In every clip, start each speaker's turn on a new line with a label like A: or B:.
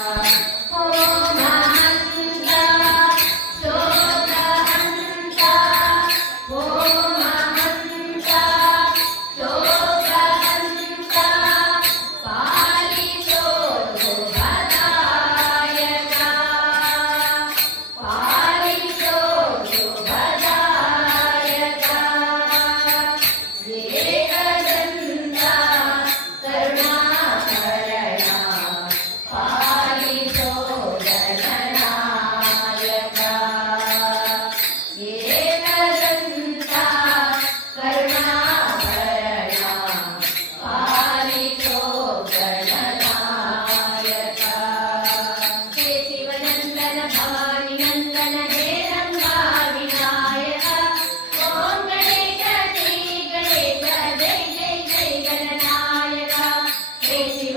A: Oh, my.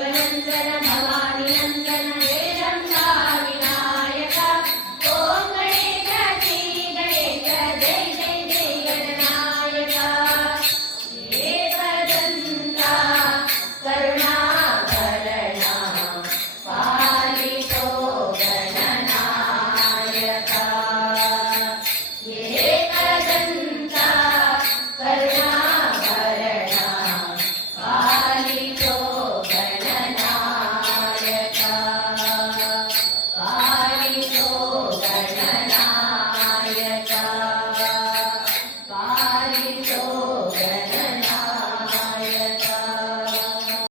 A: ಶಿವನಂದನ ಭವಾನ